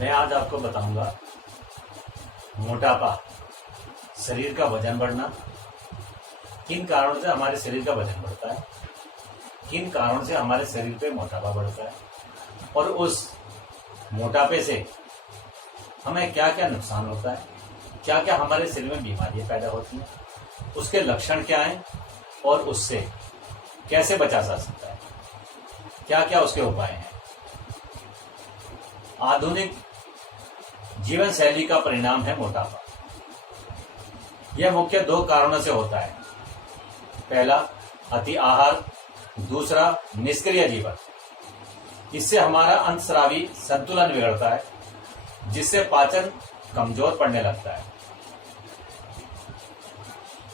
मैं आज आपको बताऊंगा मोटापा, शरीर का वजन बढ़ना, किन कारणों से हमारे शरीर का वजन बढ़ता है, किन कारणों से हमारे शरीर पे मोटापा बढ़ता है और उस मोटापे से हमें क्या क्या नुकसान होता है, क्या क्या हमारे शरीर में बीमारियां पैदा होती हैं, उसके लक्षण क्या हैं और उससे कैसे बचा जा सकता है, क्या क्या उसके उपाय हैं। आधुनिक जीवन शैली का परिणाम है मोटापा। यह मुख्य दो कारणों से होता है। पहला, अति आहार, दूसरा निष्क्रिय जीवन। इससे हमारा अंतस्रावी संतुलन बिगड़ता है, जिससे पाचन कमजोर पड़ने लगता है।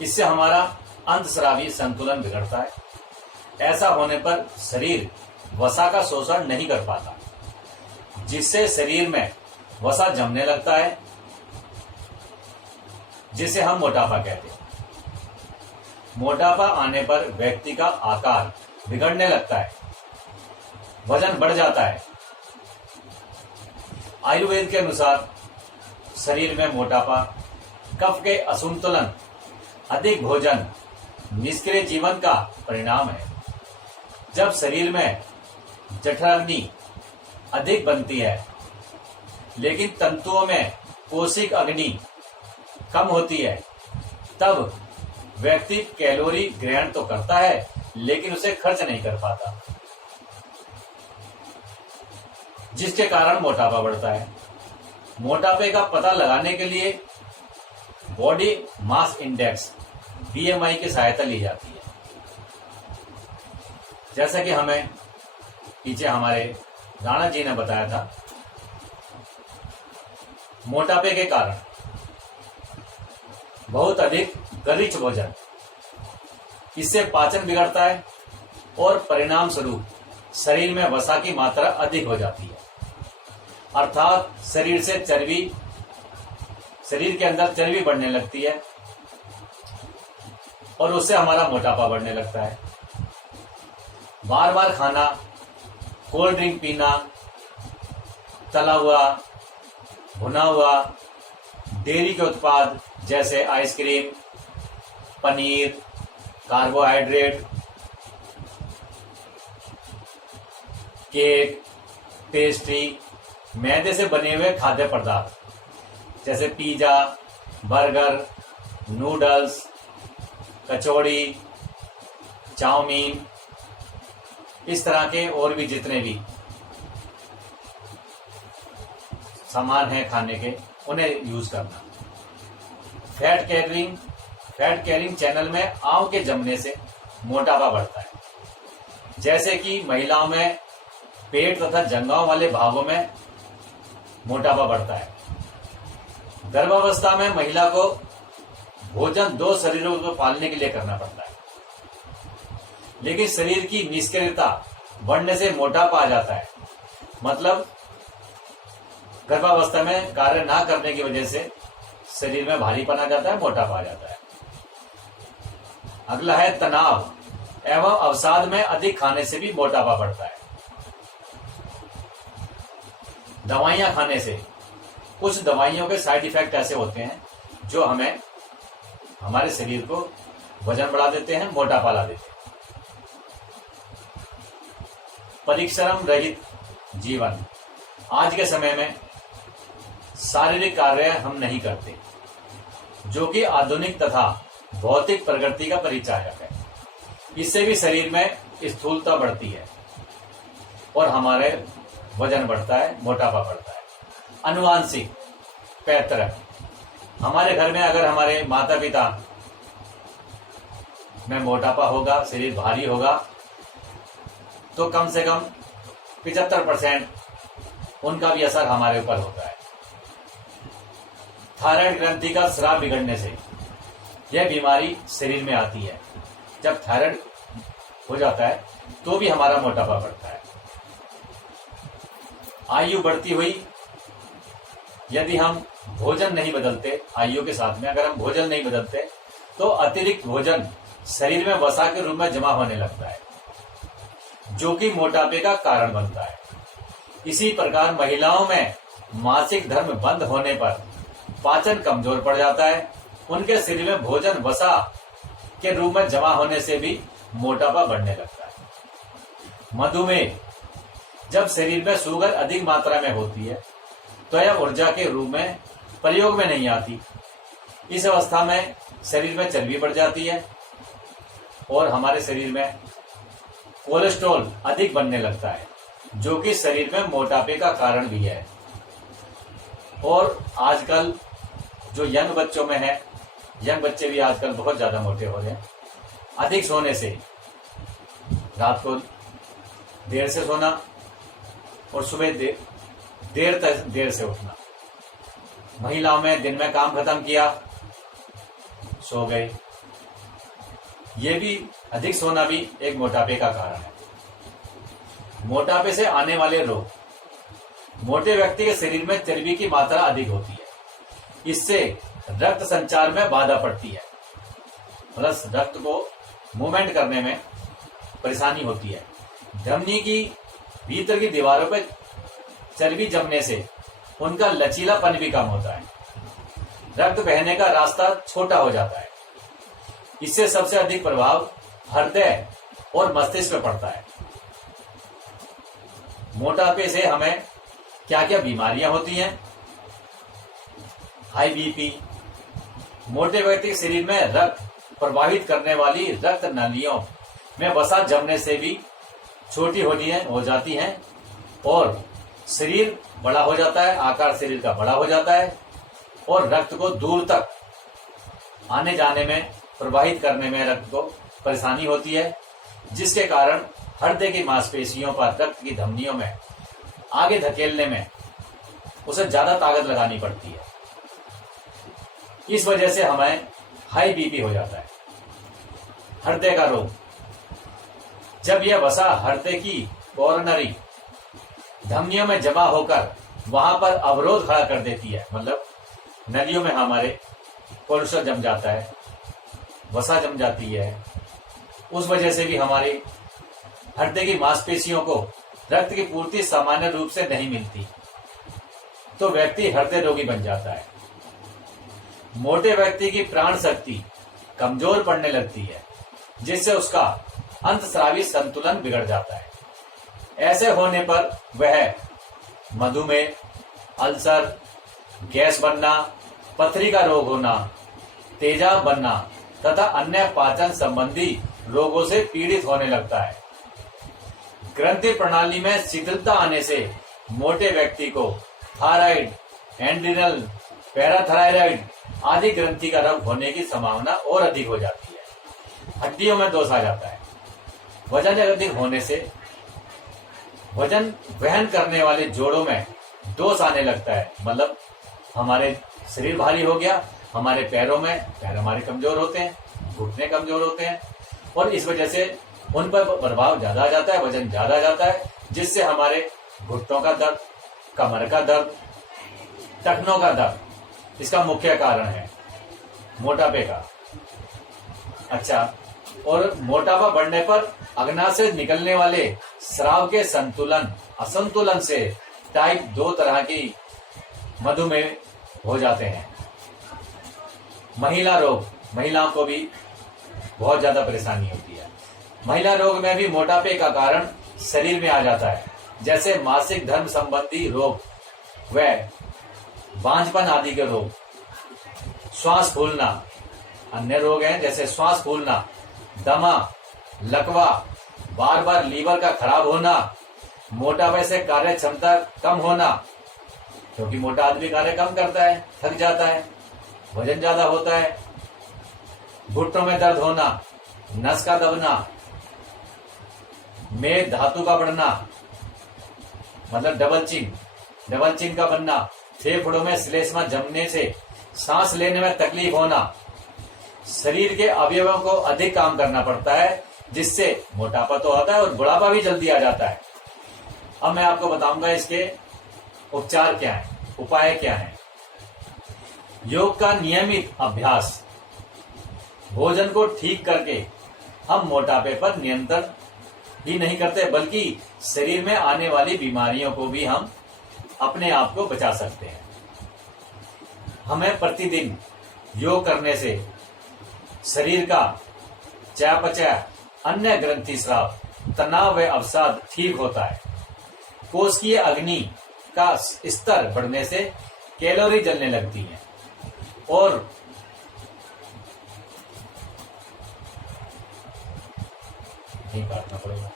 इससे हमारा अंतस्रावी संतुलन बिगड़ता है। ऐसा होने पर शरीर वसा का शोषण नहीं कर पाता, जिससे शरीर में वसा जमने लगता है, जिसे हम मोटापा कहते हैं। मोटापा आने पर व्यक्ति का आकार बिगड़ने लगता है, वजन बढ़ जाता है। आयुर्वेद के अनुसार शरीर में मोटापा कफ के असंतुलन, अधिक भोजन, निष्क्रिय जीवन का परिणाम है। जब शरीर में जठराग्नि अधिक बनती है लेकिन तंतुओं में कोशिक अग्नि कम होती है, तब व्यक्ति कैलोरी ग्रहण तो करता है लेकिन उसे खर्च नहीं कर पाता, जिसके कारण मोटापा बढ़ता है। मोटापे का पता लगाने के लिए बॉडी मास इंडेक्स बीएमआई की सहायता ली जाती है। जैसा कि हमें पीछे हमारे राणा जी ने बताया था, मोटापे के कारण बहुत अधिक गरिष्ठ भोजन, इससे पाचन बिगड़ता है और परिणाम स्वरूप शरीर में वसा की मात्रा अधिक हो जाती है, अर्थात शरीर के अंदर चर्बी बढ़ने लगती है और उससे हमारा मोटापा बढ़ने लगता है। बार बार खाना, कोल्ड ड्रिंक पीना, तला हुआ, भुना हुआ, डेयरी के उत्पाद जैसे ice cream, paneer, carbohydrate, cake, pastry, मैदे से बने हुए खाद्य पदार्थ जैसे पिज्जा, बर्गर, नूडल्स, कचौड़ी, चाउमीन, इस तरह के और भी जितने भी सामान हैं खाने के, उन्हें यूज करना। फैट कैरिंग चैनल में आंव के जमने से मोटापा बढ़ता है। जैसे कि महिलाओं में पेट तथा जंघाओं वाले भागों में मोटापा बढ़ता है। गर्भावस्था में महिला को भोजन दो शरीरों को पालने के लिए करना पड़ता है, लेकिन शरीर की निष्क्रियता बढ़ने से मोटापा आ जाता है। मतलब गर्भावस्था में कार्य ना करने की वजह से शरीर में भारीपन आ जाता है, मोटापा आ जाता है। अगला है तनाव एवं अवसाद में अधिक खाने से भी मोटापा बढ़ता है। दवाइयां खाने से, कुछ दवाइयों के साइड इफेक्ट ऐसे होते हैं जो हमें हमारे शरीर को वजन बढ़ा देते हैं, मोटापा ला देते हैं। परिश्रम रहित जीवन। आज के समय में शारीरिक कार्य हम नहीं करते, जो कि आधुनिक तथा भौतिक प्रगति का परिचायक है। इससे भी शरीर में स्थूलता बढ़ती है और हमारे वजन बढ़ता है, मोटापा बढ़ता है। अनुवांशिक, पैतृक। हमारे घर में अगर हमारे माता पिता में मोटापा होगा, शरीर भारी होगा, तो कम से कम 75% उनका भी असर हमारे ऊपर होता है। थायराइड ग्रंथि का स्राव बिगड़ने से यह बीमारी शरीर में आती है। जब थायराइड हो जाता है तो भी हमारा मोटापा बढ़ता है। आयु बढ़ती हुई, यदि हम भोजन नहीं बदलते, आयु के साथ में अगर हम भोजन नहीं बदलते तो अतिरिक्त भोजन शरीर में वसा के रूप में जमा होने लगता है, जो कि मोटापे का कारण बनता है। इसी प्रकार महिलाओं में मासिक धर्म बंद होने पर पाचन कमजोर पड़ जाता है। उनके शरीर में भोजन वसा के रूप में जमा होने से भी मोटापा बढ़ने लगता है। मधुमेह, जब शरीर में शुगर अधिक मात्रा में होती है तो यह ऊर्जा के रूप में प्रयोग में नहीं आती। इस अवस्था में शरीर में चर्बी बढ़ जाती है और हमारे शरीर में कोलेस्ट्रॉल अधिक बनने लगता है, जो कि शरीर में मोटापे का कारण भी है। और आजकल जो यंग बच्चों में है, यंग बच्चे भी आजकल बहुत ज्यादा मोटे हो रहे हैं। अधिक सोने से, रात को देर से सोना और सुबह देर से उठना। महिलाओं में दिन में काम खत्म किया, सो गए। ये भी अधिक सोना भी एक मोटापे का कारण है। मोटापे से आने वाले रोग, मोटे व्यक्ति के शरीर में चर्बी की मात्रा अधिक होती है। इससे रक्त संचार में बाधा पड़ती है, प्लस रक्त को मूवमेंट करने में परेशानी होती है। धमनी की भीतर की दीवारों पर चर्बी जमने से उनका लचीलापन भी कम होता है। रक्त बहने का रास्ता छोटा हो जाता है। इससे सबसे अधिक प्रभाव हृदय और मस्तिष्क पर पड़ता है। मोटापे से हमें क्या क्या बीमारियां होती हैं? हाई बीपी, मोटे व्यक्ति के शरीर में रक्त प्रवाहित करने वाली रक्त नलियों में वसा जमने से भी छोटी हो जाती हैं और शरीर बड़ा हो जाता है, आकार शरीर का बड़ा हो जाता है और रक्त को दूर तक आने जाने में, प्रवाहित करने में रक्त को परेशानी होती है, जिसके कारण हृदय की मांसपेशियों पर रक्त की धमनियों में आगे धकेलने में उसे ज्यादा ताकत लगानी पड़ती है। इस वजह से हमें हाई बीपी हो जाता है। हृदय का रोग, जब यह वसा हृदय की कोरोनरी धमनियों में जमा होकर वहां पर अवरोध खड़ा कर देती है, मतलब नलियों में हमारे कोलेस्ट्रॉल जम जाता है, वसा जम जाती है। उस वजह से भी हमारी हृदय की मांसपेशियों को रक्त की पूर्ति सामान्य रूप से नहीं मिलती, तो व्यक्ति हृदय रोगी बन जाता है। मोटे व्यक्ति की प्राण शक्ति कमजोर पड़ने लगती है, जिससे उसका अंतस्रावी संतुलन बिगड़ जाता है। ऐसे होने पर वह मधुमेह, अल्सर, गैस बनना, पथरी का रोग होना, तेजाब बनना तथा अन्य पाचन संबंधी रोगों से पीड़ित होने लगता है। ग्रंथि प्रणाली में शिथिलता आने से मोटे व्यक्ति को थायराइड, एड्रिनल, पैराथायराइड आदि ग्रंथि का रोग होने की संभावना और अधिक हो जाती है। हड्डियों में दोष आ जाता है। वजन अधिक होने से वजन वहन करने वाले जोड़ों में दोष आने लगता है, मतलब हमारे शरीर भारी हो गया, हमारे पैरों में पैर हमारे कमजोर होते हैं, घुटने कमजोर होते हैं और इस वजह से उन पर प्रभाव ज्यादा आ जाता है, वजन ज्यादा आ जाता है, जिससे हमारे घुटनों का दर्द, कमर का दर्द, टखनों का दर्द इसका मुख्य कारण है मोटापे का। अच्छा, और मोटापा बढ़ने पर अग्नाशय से निकलने वाले स्राव के असंतुलन से टाइप 2 तरह की मधुमेह हो जाते हैं। महिला रोग, महिलाओं को भी बहुत ज्यादा परेशानी होती है। महिला रोग में भी मोटापे का कारण शरीर में आ जाता है, जैसे मासिक धर्म संबंधी रोग व बांझपन आदि के रोग, श्वास फूलना, अन्य रोग हैं जैसे श्वास फूलना, दमा, लकवा, बार बार लीवर का खराब होना, मोटापे से कार्य क्षमता कम होना, क्योंकि मोटा आदमी कार्य कम करता है, थक जाता है, वजन ज्यादा होता है, घुटनों में दर्द होना, नस का दबना, में धातु का बढ़ना, मतलब डबल चिन का बनना, फेफड़ों में श्लेष्मा जमने से सांस लेने में तकलीफ होना, शरीर के अवयवों को अधिक काम करना पड़ता है, जिससे मोटापा तो आता है और बुढ़ापा भी जल्दी आ जाता है। अब मैं आपको बताऊंगा इसके उपचार क्या है, उपाय क्या है। योग का नियमित अभ्यास, भोजन को ठीक करके हम मोटापे पर नियंत्रण ही नहीं करते, बल्कि शरीर में आने वाली बीमारियों को भी हम अपने आप को बचा सकते हैं। हमें प्रतिदिन योग करने से शरीर का चयापचय, अन्य ग्रंथि स्राव, तनाव व अवसाद ठीक होता है। कोशिकीय अग्नि का स्तर बढ़ने से कैलोरी जलने लगती है और नहीं काटना पड़ेगा।